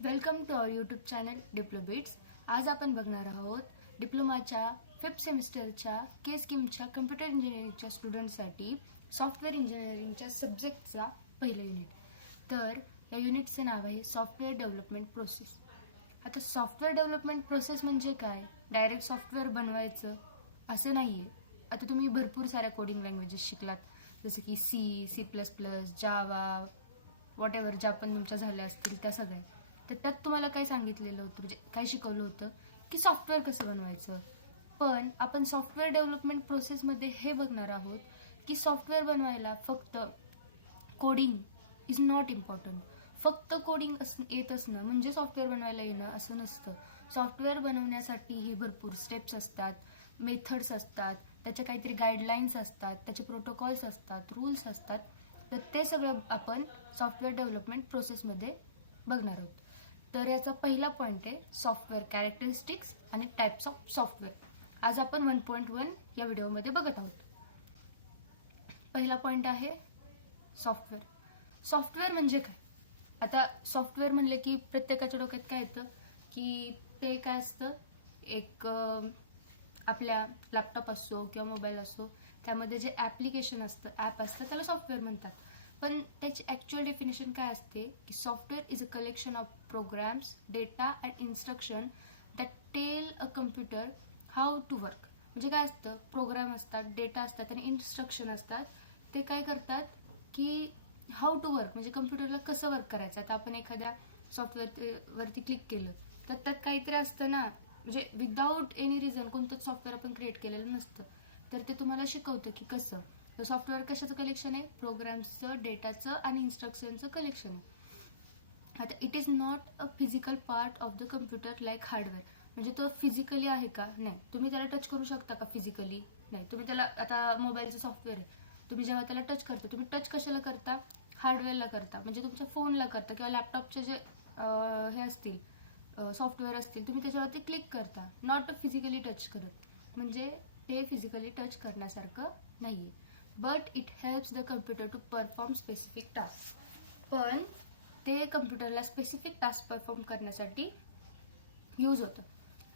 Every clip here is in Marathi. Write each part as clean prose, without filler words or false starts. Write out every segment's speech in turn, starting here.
Welcome to our YouTube channel Diplobits. आज आपण बघणार आहोत डिप्लोमाच्या 5th सेमिस्टरच्या के स्कीमच्या कम्प्युटर इंजिनिअरिंगच्या स्टुडंटसाठी सॉफ्टवेअर इंजिनिअरिंगच्या सब्जेक्टचा पहिलं युनिट. तर या युनिटचे नाव आहे सॉफ्टवेअर डेव्हलपमेंट प्रोसेस. आता सॉफ्टवेअर डेव्हलपमेंट प्रोसेस म्हणजे काय? डायरेक्ट सॉफ्टवेअर बनवायचं असं नाही आहे. आता तुम्ही भरपूर साऱ्या कोडिंग लँग्वेजेस शिकलात, जसं की C++, जावा, वॉट एव्हर ज्या पण तुमच्या झाल्या असतील त्या सगळ्या. तर त्यात तुम्हाला काय सांगितलेलं होतं, म्हणजे काय शिकवलं होतं की सॉफ्टवेअर कसं बनवायचं. पण आपण सॉफ्टवेअर डेव्हलपमेंट प्रोसेसमध्ये हे बघणार आहोत की सॉफ्टवेअर बनवायला फक्त कोडिंग इज नॉट इम्पॉर्टंट. फक्त कोडिंग येत असणं म्हणजे सॉफ्टवेअर बनवायला येणं असं नसतं. सॉफ्टवेअर बनवण्यासाठीही भरपूर स्टेप्स असतात, मेथड्स असतात, त्याचे काहीतरी गाईडलाईन्स असतात, त्याचे प्रोटोकॉल्स असतात, रूल्स असतात. तर ते सगळं आपण सॉफ्टवेअर डेव्हलपमेंट प्रोसेसमध्ये बघणार आहोत. तर याचा पहिला पॉईंट आहे सॉफ्टवेअर कॅरेक्टरिस्टिक्स आणि टाइप्स ऑफ सॉफ्टवेअर. आज आपण 1.1 या व्हिडिओमध्ये बघत आहोत. पहिला पॉईंट आहे सॉफ्टवेअर. सॉफ्टवेअर म्हणजे काय? आता सॉफ्टवेअर म्हणले की प्रत्येकाच्या डोक्यात काय येतं की ते काय असतं, एक आपल्या लॅपटॉप असो किंवा मोबाईल असो त्यामध्ये जे ॲप्लिकेशन असतं, ॲप असतं, त्याला सॉफ्टवेअर म्हणतात. पण त्याची ॲक्च्युअल डेफिनेशन काय असते की software is a collection of programs, data and instruction that tell a computer how to work. म्हणजे काय असतं, प्रोग्राम असतात, डेटा असतात आणि इन्स्ट्रक्शन असतात. ते काय करतात की हाऊ टू वर्क म्हणजे कम्प्युटरला कसं वर्क करायचं. आता आपण एखाद्या सॉफ्टवेअर वरती क्लिक केलं तर त्यात काहीतरी असतं ना, म्हणजे विदाऊट एनी रिझन कोणतंच सॉफ्टवेअर आपण क्रिएट केलेलं नसतं. तर ते तुम्हाला शिकवतं की कसं. तर सॉफ्टवेअर कशाचं कलेक्शन आहे? प्रोग्राम्सचं, डेटाचं आणि इन्स्ट्रक्शनचं कलेक्शन आहे. आता it is not a physical part of the computer like hardware. म्हणजे तो फिजिकली आहे का? नाही. तुम्ही त्याला टच करू शकता का फिजिकली? नाही. तुम्ही त्याला, आता मोबाईलचं सॉफ्टवेअर आहे, तुम्ही जेव्हा त्याला टच करता, तुम्ही टच कशाला करता? हार्डवेअरला करता, म्हणजे तुमच्या फोनला करता किंवा लॅपटॉपचे जे हे असतील सॉफ्टवेअर असतील, तुम्ही त्याच्यावरती क्लिक करता, नॉट फिजिकली टच करत. म्हणजे ते फिजिकली टच करण्यासारखं नाहीये. But it helps the computer to perform specific task. पण ते कम्प्युटरला स्पेसिफिक टास्क परफॉर्म करण्यासाठी यूज होतं.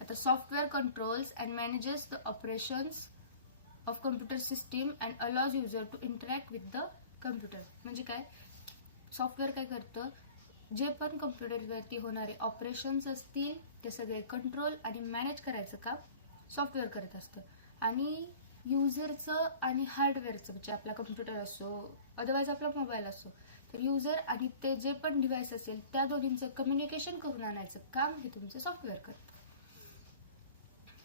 आता software controls and manages the operations of computer system and allows user to interact with the computer. म्हणजे काय? सॉफ्टवेअर काय करतं, जे पण कम्प्युटरवरती होणारे ऑपरेशन्स असतील ते सगळे कंट्रोल आणि मॅनेज करायचं काम सॉफ्टवेअर करत असतं. आणि युजरचं आणि हार्डवेअरचं, म्हणजे आपला कम्प्युटर असो अदरवाईज आपला मोबाईल असो, तर युजर आणि ते जे पण डिव्हाइस असेल त्या दोन्हींचं कम्युनिकेशन करून आणायचं काम हे तुमचं सॉफ्टवेअर करतं.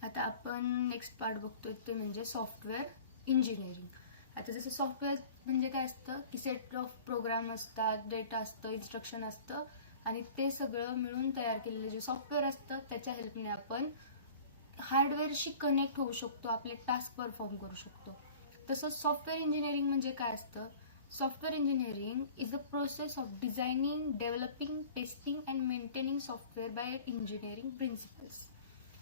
आता आपण नेक्स्ट पार्ट बघतोय ते म्हणजे सॉफ्टवेअर इंजिनिअरिंग. आता जसं सॉफ्टवेअर म्हणजे काय असतं की सेट ऑफ प्रोग्राम असतात, डेटा असतं, इन्स्ट्रक्शन असतं आणि ते सगळं मिळून तयार केलेलं जे सॉफ्टवेअर असतं त्याच्या हेल्पने आपण हार्डवेअरशी कनेक्ट होऊ शकतो, आपले टास्क परफॉर्म करू शकतो. तसंच सॉफ्टवेअर इंजिनिअरिंग म्हणजे काय असतं? Software engineering is the process of designing, developing, testing and maintaining software by engineering principles.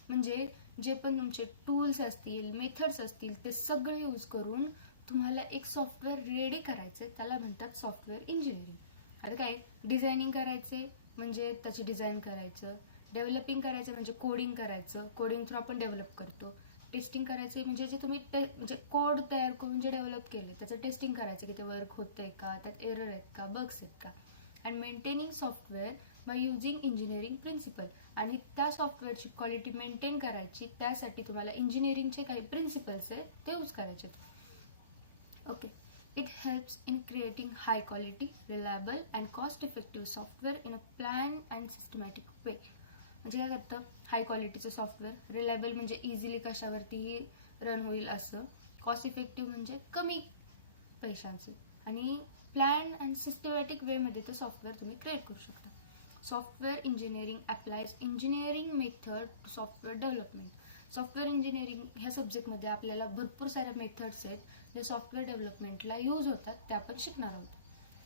म्हणजे जे पण तुमचे टूल्स असतील, मेथड्स असतील, ते सगळे यूज करून तुम्हाला एक सॉफ्टवेअर रेडी करायचे, त्याला म्हणतात सॉफ्टवेअर इंजिनिअरिंग. आता काय, डिझायनिंग करायचे म्हणजे त्याची डिझाईन करायचं, डेव्हलपिंग करायचं म्हणजे कोडिंग करायचं, कोडिंग थ्रू आपण डेव्हलप करतो, टेस्टिंग करायचं म्हणजे जे तुम्ही म्हणजे कोड तयार करून जे डेव्हलप केले त्याचं टेस्टिंग करायचं की ते वर्क होतंय का, त्यात एरर आहेत का, बग्स आहेत का. And maintaining software by using engineering principle. आणि त्या सॉफ्टवेअरची क्वालिटी मेंटेन करायची, त्यासाठी तुम्हाला इंजिनिअरिंगचे काही प्रिन्सिपल्स आहेत ते यूज करायचे. Okay. It helps in creating high quality, reliable and cost effective software in a planned and systematic way. म्हणजे काय करतं, हाय क्वालिटीचं सॉफ्टवेअर, रिलायबल म्हणजे इझिली कशावरतीही रन होईल असं, कॉस्ट इफेक्टिव्ह म्हणजे कमी पैशांचं, आणि प्लॅन अँड सिस्टमॅटिक वेमध्ये ते सॉफ्टवेअर तुम्ही क्रिएट करू शकता. Software engineering applies engineering method to software development. Software engineering ह्या सब्जेक्टमध्ये आपल्याला भरपूर साऱ्या मेथड्स आहेत जे सॉफ्टवेअर डेव्हलपमेंटला यूज होतात, ते आपण शिकणार आहोत.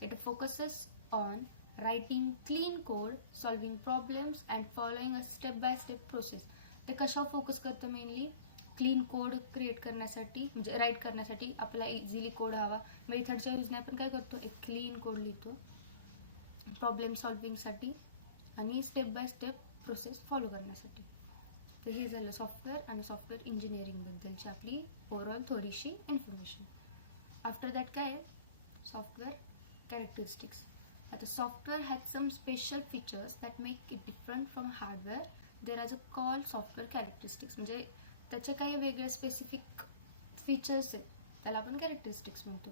It focuses on writing clean code, solving problems and following a step by step process. ते कशावर फोकस करतं? मेनली क्लीन कोड क्रिएट करण्यासाठी, म्हणजे राईट करण्यासाठी आपला इझिली कोड हवा. मेथडच्या यूजने आपण काय करतो, एक क्लीन कोड लिहितो प्रॉब्लेम सॉल्विंगसाठी, आणि step by step process follow करण्यासाठी. तर हे झालं सॉफ्टवेअर आणि सॉफ्टवेअर इंजिनिअरिंगबद्दलची आपली ओव्हरऑल थोडीशी इन्फॉर्मेशन. आफ्टर दॅट काय आहे, सॉफ्टवेअर कॅरेक्टरिस्टिक्स. आता software has some special features that make it different from hardware. There are call software characteristics. म्हणजे त्याचे काही वेगळे स्पेसिफिक फीचर्स आहेत, त्याला आपण कॅरेक्टरिस्टिक्स म्हणतो.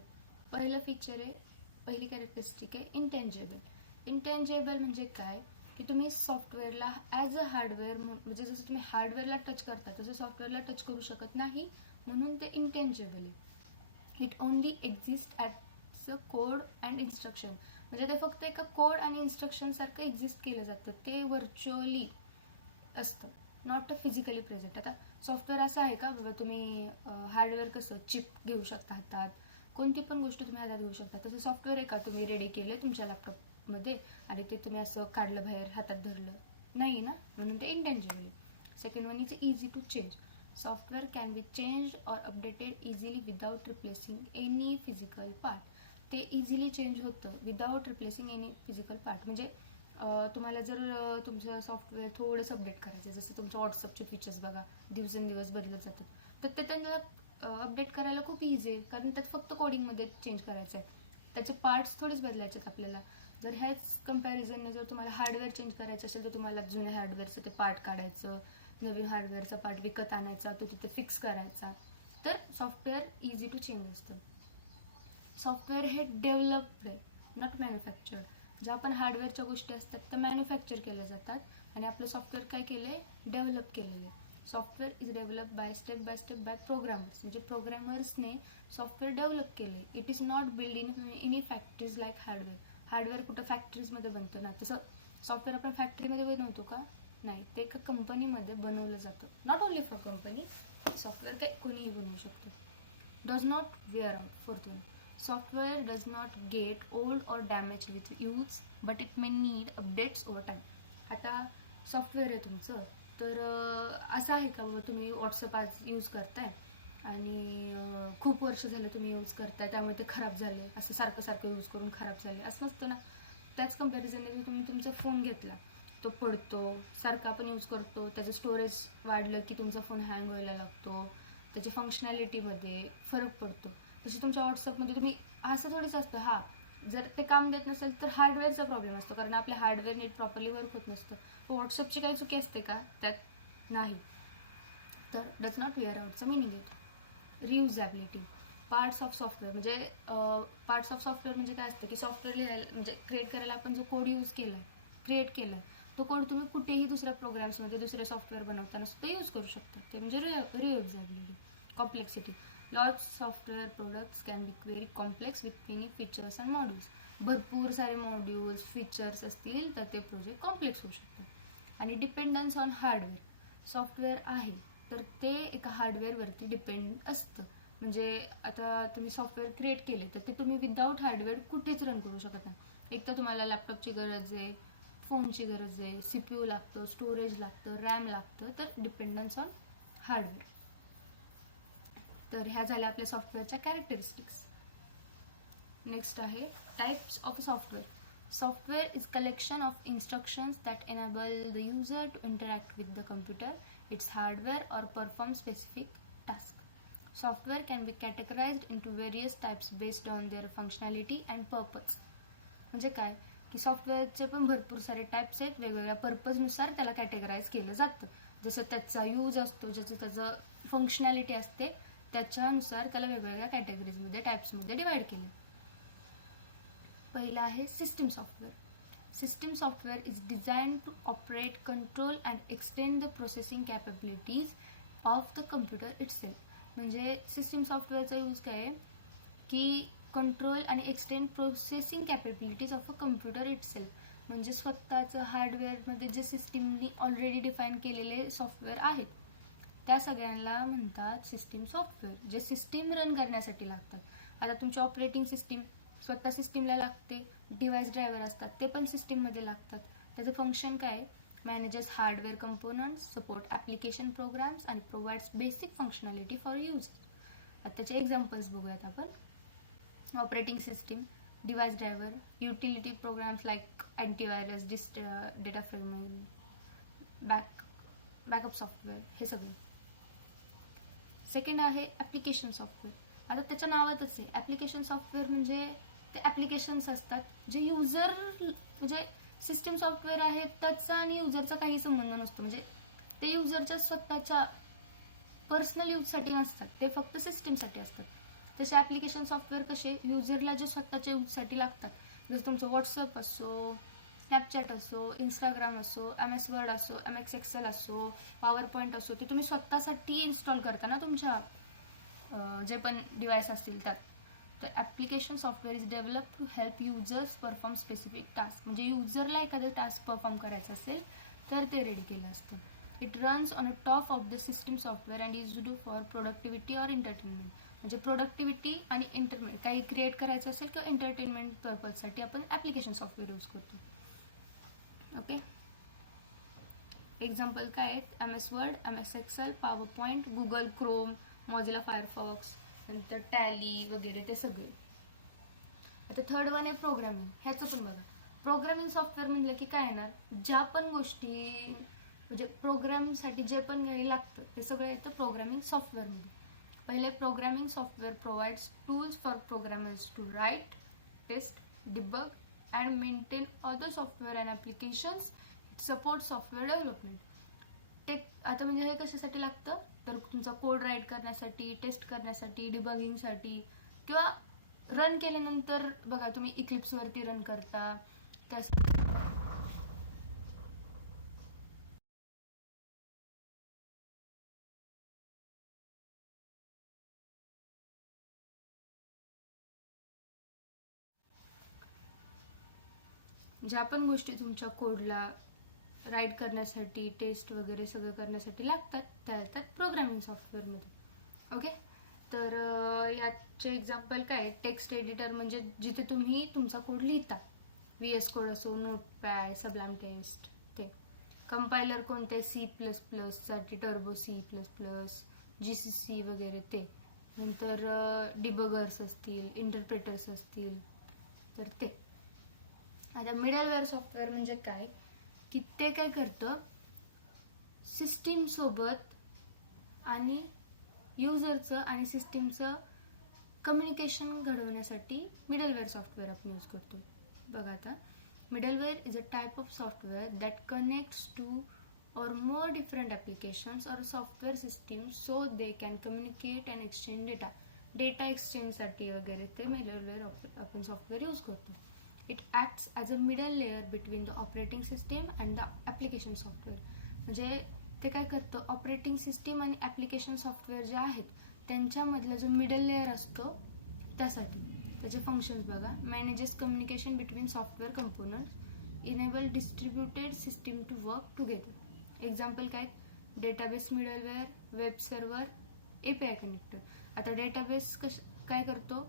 पहिली कॅरेक्टरिस्टिक आहे इंटेंजेबल. इंटेंजेबल म्हणजे काय की तुम्ही सॉफ्टवेअरला ॲज अ हार्डवेअर म्हणजे जसं तुम्ही हार्डवेअरला टच करता तसं सॉफ्टवेअरला टच करू शकत नाही, म्हणून ते इंटेंजेबल आहे. It only exist as a code and instruction. म्हणजे ते फक्त एका कोड आणि इन्स्ट्रक्शन सारखं एक्झिस्ट केलं जातं, ते व्हर्च्युअली असतं, नॉट अ फिजिकली प्रेझेंट. आता सॉफ्टवेअर असं आहे का बाबा तुम्ही हार्डवेअर कसं चिप घेऊ शकता हातात, कोणती पण गोष्ट तुम्ही हातात घेऊ शकता, तसं सॉफ्टवेअर आहे का तुम्ही रेडी केलं तुमच्या लॅपटॉपमध्ये आणि ते तुम्ही असं काढलं बाहेर हातात धरलं, नाही ना, म्हणून ते intangible. Second one is easy to change. Software can be changed or updated easily without replacing any physical part. ते इझिली चेंज होतं without replacing any physical part. म्हणजे तुम्हाला जर तुमचं सॉफ्टवेअर थोडंसं अपडेट करायचं, जसं तुमच्या व्हॉट्सअपचे फीचर्स बघा दिवसेंदिवस बदलत जातात, तर ते त्यांना अपडेट करायला खूप इझी आहे, कारण त्यात फक्त कोडिंगमध्ये चेंज करायचं आहे, त्याचे पार्ट्स थोडेच बदलायचे आहेत आपल्याला. जर ह्याच कम्पॅरिझनने जर तुम्हाला हार्डवेअर चेंज करायचं असेल तर तुम्हाला जुन्या हार्डवेअरचं ते पार्ट काढायचं, नवीन हार्डवेअरचा पार्ट विकत आणायचा, तो तिथे फिक्स करायचा. तर सॉफ्टवेअर इझी टू चेंज असतं. सॉफ्टवेअर हे डेव्हलप्ड आहे, नॉट मॅन्युफॅक्चर्ड. ज्या आपण हार्डवेअरच्या गोष्टी असतात त्या मॅन्युफॅक्चर केल्या जातात आणि आपलं सॉफ्टवेअर काय केलं आहे, डेव्हलप केलेलं आहे. Software is develop by step by programmers. म्हणजे प्रोग्रामर्सने सॉफ्टवेअर डेव्हलप केले. It is not build in any factories like hardware. Hardware कुठं फॅक्टरीजमध्ये बनतं ना, तसं सॉफ्टवेअर आपण फॅक्टरीमध्ये बनवतो का, नाही, ते एका कंपनीमध्ये बनवलं जातं. Not only for company, software काय कोणीही बनवू शकतो. Does not wear out. Fourth one, software does not get old or damaged with use, but it may need updates over time. आता सॉफ्टवेअर आहे तुमचं, तर असं आहे का बाबा तुम्ही व्हॉट्सअप आज यूज करताय आणि खूप वर्ष झालं तुम्ही यूज करताय त्यामुळे ते खराब झाले, असं सारखं यूज करून खराब झाले असं नसतं ना. त्याच कम्पॅरिझनने तुम्ही तुमचा फोन घेतला, तो पडतो, सारखा आपण यूज करतो, त्याचं स्टोरेज वाढलं की तुमचा फोन हँग व्हायला लागतो, त्याची फंक्शनॅलिटीमध्ये फरक पडतो. तसे तुमच्या व्हॉट्सअपमध्ये तुम्ही असं थोडीच असतं, हा जर ते काम देत नसेल तर हार्डवेअरचा प्रॉब्लेम असतो, कारण आपले हार्डवेअर नीट प्रॉपरली वर्क होत नसतं. व्हॉट्सअपची काही चुकी असते का त्यात, नाही. तर डज नॉट वेअर आउटचा मिनिंग येतो. रियुजेबिलिटी. पार्ट्स ऑफ सॉफ्टवेअर म्हणजे काय असतं की सॉफ्टवेअर लिहायला म्हणजे क्रिएट करायला आपण जो कोड क्रिएट केलाय तो कोड तुम्ही कुठेही दुसऱ्या प्रोग्राम्समध्ये दुसरे सॉफ्टवेअर बनवताना सुद्धा यूज करू शकता. ते म्हणजे रियुजेबिलिटी. Complexity. Large software products can be very complex with many features and modules. भरपूर सारे मॉड्यूल्स फीचर्स असतील तर ते प्रोजेक्ट कॉम्प्लेक्स होऊ शकतं. आणि डिपेंडन्स ऑन हार्डवेअर. सॉफ्टवेअर आहे तर ते एका हार्डवेअरवरती डिपेंड असतं. म्हणजे आता तुम्ही सॉफ्टवेअर क्रिएट केले तर ते तुम्ही विदाऊट हार्डवेअर कुठेच रन करू शकत नाही. एक तर तुम्हाला लॅपटॉपची गरज आहे, फोनची गरज आहे, CPU लागतं, स्टोरेज लागतं, रॅम लागतं. तर डिपेंडन्स ऑन हार्डवेअर. तर ह्या झाल्या आपल्या सॉफ्टवेअरच्या कॅरेक्टरिस्टिक्स. नेक्स्ट आहे types of software. Software is collection of instructions that enable the user to interact with the computer, it's hardware or perform specific task. Software can be categorized into various types based on their functionality and purpose. म्हणजे काय की सॉफ्टवेअरचे पण भरपूर सारे टाइप्स आहेत, वेगवेगळ्या पर्पजनुसार त्याला कॅटेगराइज केलं जातं. जसं त्याचा यूज असतो, त्याचं फंक्शनॅलिटी असते, त्याच्यानुसार त्याला वेगवेगळ्या कॅटेगरीजमध्ये टाइप्समध्ये डिवाइड केलं. पहिला आहे system software. System software is design to operate, control and extend the processing capabilities of the computer itself. म्हणजे सिस्टीम सॉफ्टवेअरचा यूज काय आहे की कंट्रोल आणि extend processing capabilities of a computer itself. म्हणजे स्वतःचं हार्डवेअरमध्ये जे सिस्टीमनी ऑलरेडी डिफाईन केलेले सॉफ्टवेअर आहेत त्या सगळ्यांना म्हणतात सिस्टीम सॉफ्टवेअर, जे सिस्टीम रन करण्यासाठी लागतात. आता तुमची ऑपरेटिंग सिस्टीम स्वतः सिस्टीमला लागते, डिव्हाइस ड्रायव्हर असतात ते पण सिस्टीममध्ये लागतात. त्याचं फंक्शन काय, manages hardware components, support application programs आणि provides basic functionality for user. आता त्याचे एक्झाम्पल्स बघूयात आपण. Operating system device driver, utility programs like antivirus, data fragment, backup software, हे सगळं. सेकंड आहे ॲप्लिकेशन सॉफ्टवेअर. आता त्याच्या नावातच आहे ॲप्लिकेशन सॉफ्टवेअर, म्हणजे ते ॲप्लिकेशन्स असतात जे युजर, म्हणजे सिस्टीम सॉफ्टवेअर आहे त्याचा आणि युजरचा काही संबंध नसतो. म्हणजे ते युजरच्या स्वतःच्या पर्सनल यूजसाठी नसतात, ते फक्त सिस्टीमसाठी असतात. तसे ॲप्लिकेशन सॉफ्टवेअर कसे युजरला जे स्वतःच्या यूजसाठी लागतात, जसं तुमचं व्हॉट्सअप असो, स्नॅपचॅट असो, इंस्टाग्राम असो, MS वर्ड असो, MS एक्सेल असो, पॉवर पॉईंट असो, ते तुम्ही स्वतःसाठी इन्स्टॉल करता ना तुमच्या जे पण डिव्हाइस असतील त्यात. तर application software is develop to help users perform specific task. म्हणजे युजरला एखादं टास्क परफॉर्म करायचं असेल तर ते रेडी केलं असतं. It runs on a top of the system software and is used for productivity or entertainment. म्हणजे प्रोडक्टिव्हिटी आणि एंटरटेनमेंट काही क्रिएट करायचं असेल किंवा एंटरटेनमेंट पर्पजसाठी आपण ॲप्लिकेशन सॉफ्टवेअर यूज करतो. ओके, एक्झाम्पल काय आहेत? MS Word, MS Excel, PowerPoint, Google Chrome, Mozilla Firefox, नंतर टॅली वगैरे ते सगळे. आता थर्ड वन आहे प्रोग्रामिंग. ह्याचं पण बघा, प्रोग्रामिंग सॉफ्टवेअर म्हणलं की काय येणार, ज्या पण गोष्टी म्हणजे प्रोग्रामसाठी जे पण काही लागतं ते सगळं येतं प्रोग्रामिंग सॉफ्टवेअरमध्ये. पहिले programming software provides tools for programmers to write, test, debug and maintain other software and applications. It support software development. आता म्हणजे हे कशासाठी लागतं, तर तुमचा कोड राईट करण्यासाठी, टेस्ट करण्यासाठी, डिबगिंगसाठी, किंवा रन केल्यानंतर बघा तुम्ही इक्लिप्सवरती रन करता त्यासाठी. ज्या पण गोष्टी तुमच्या कोडला राईट करण्यासाठी, टेस्ट वगैरे सगळं करण्यासाठी लागतात त्या येतात प्रोग्रामिंग सॉफ्टवेअरमध्ये. ओके, तर याचे एक्झाम्पल काय? टेक्स्ट एडिटर म्हणजे जिथे तुम्ही तुमचा कोड लिहिता, VS कोड असो, नोटपॅड, सबलाईम टेक्स्ट. ते कंपायलर कोणते? C++ साठी टर्बो C++, GCC वगैरे ते. नंतर डिबगर्स असतील, इंटरप्रेटर्स असतील तर ते. आता मिडलवेअर सॉफ्टवेअर म्हणजे काय की ते काय करतं, सिस्टीम सोबत आणि युजरचं आणि सिस्टीमचं कम्युनिकेशन घडवण्यासाठी मिडलवेअर सॉफ्टवेअर आपण यूज करतो. बघा आता, middleware is a type of software that connects two or more different applications or software systems so they can communicate and exchange data exchange साठी वगैरे ते मिडलवेअर आपण सॉफ्टवेअर यूज करतो. It acts as a middle layer between the operating system and the application software. म्हणजे ते काय करतं, ऑपरेटिंग सिस्टीम आणि ॲप्लिकेशन सॉफ्टवेअर जे आहेत त्यांच्यामधला जो मिडल लेअर असतो त्यासाठी. त्याचे फंक्शन्स बघा, manages communication between software components, enable distributed system to work together. Example काय? Database middleware, web server, API connector. आता डेटाबेस काय करतो,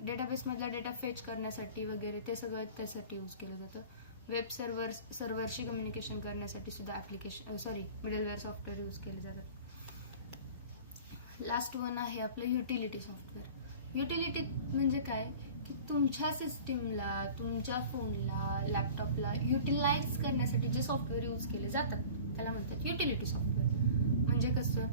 डेटाबेसमधला डेटा फेच करण्यासाठी वगैरे ते सगळं त्यासाठी यूज केलं जातं. वेब सर्व्हरशी कम्युनिकेशन करण्यासाठी सुद्धा मिडलवेअर सॉफ्टवेअर यूज केले जातात. लास्ट वन आहे आपलं युटिलिटी सॉफ्टवेअर. युटिलिटी म्हणजे काय की तुमच्या सिस्टीमला, तुमच्या फोनला, लॅपटॉपला युटिलाइज करण्यासाठी जे सॉफ्टवेअर यूज केले जातात त्याला म्हणतात युटिलिटी सॉफ्टवेअर. म्हणजे कसं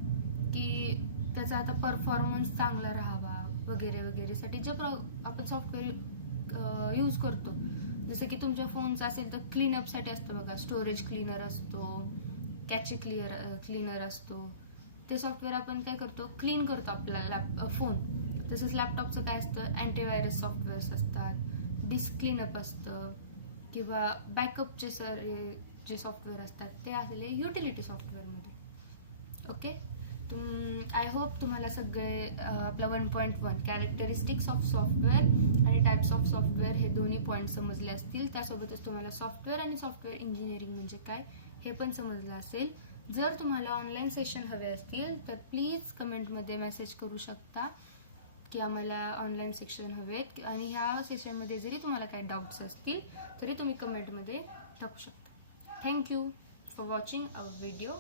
की त्याचा आता परफॉर्मन्स चांगला राहावा वगैरे वगैरे साठी जे आपण सॉफ्टवेअर यूज करतो, जसं की तुमच्या फोनचा असेल तर क्लीनअपसाठी असतं बघा, स्टोरेज क्लीनर असतो, कॅचे क्लीनर असतो. ते सॉफ्टवेअर आपण काय करतो, क्लीन करतो आपला फोन. तसंच लॅपटॉपचं काय असतं, अँटीव्हायरस सॉफ्टवेअर्स असतात, डिस्क क्लीनअप असतं, किंवा बॅकअपचे जे सॉफ्टवेअर असतात ते असले युटिलिटी सॉफ्टवेअरमध्ये. ओके, आय होप तुम्हाला सगळे आपला 1.1 कॅरेक्टरिस्टिक्स ऑफ सॉफ्टवेअर आणि टाइप्स ऑफ सॉफ्टवेअर हे दोन्ही पॉईंट समजले असतील. त्यासोबतच तुम्हाला सॉफ्टवेअर आणि सॉफ्टवेअर इंजिनिअरिंग म्हणजे काय हे पण समजलं असेल. जर तुम्हाला ऑनलाईन सेशन हवे असतील तर प्लीज कमेंटमध्ये मेसेज करू शकता की आम्हाला ऑनलाईन सेक्शन हवेत, आणि ह्या सेशनमध्ये जरी तुम्हाला काही डाऊट्स असतील तरी तुम्ही कमेंटमध्ये टाकू शकता. Thank you for watching our video.